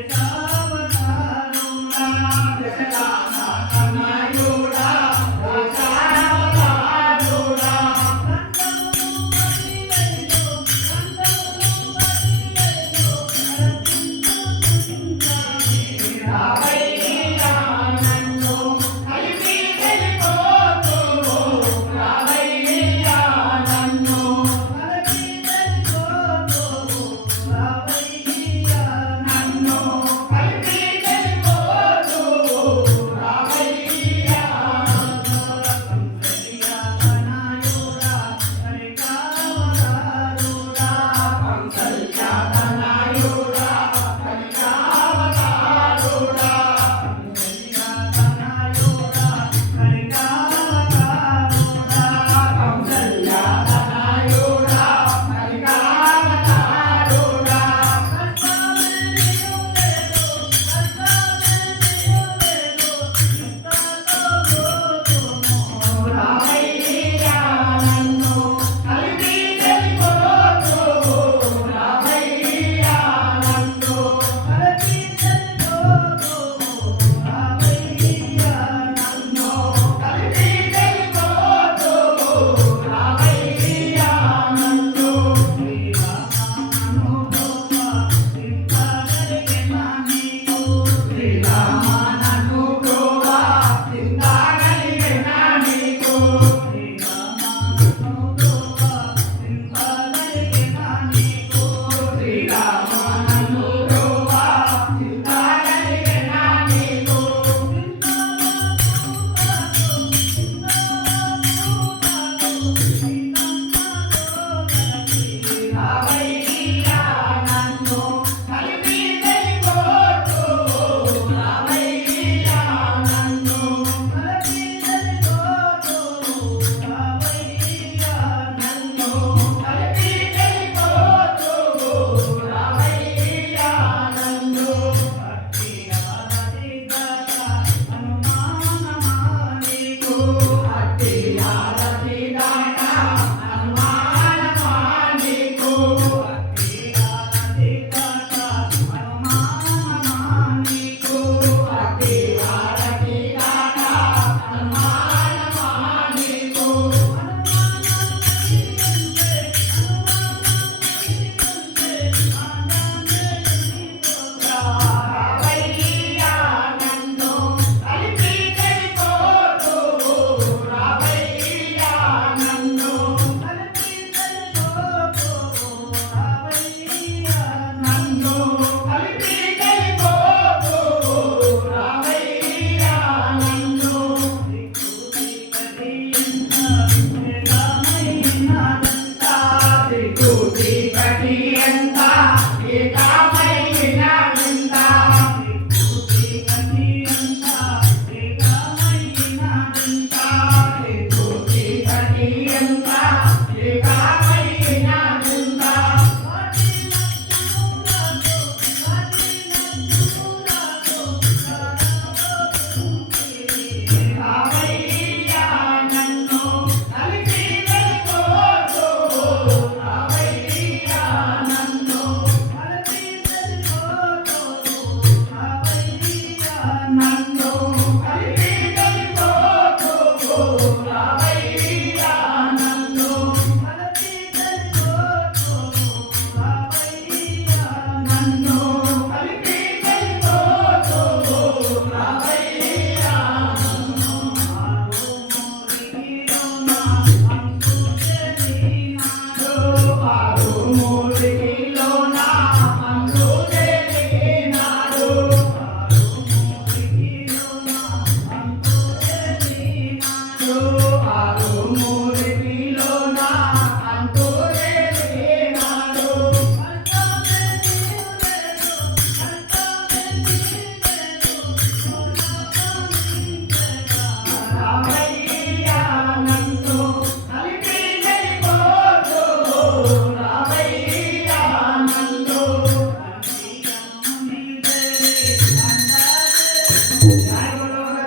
America.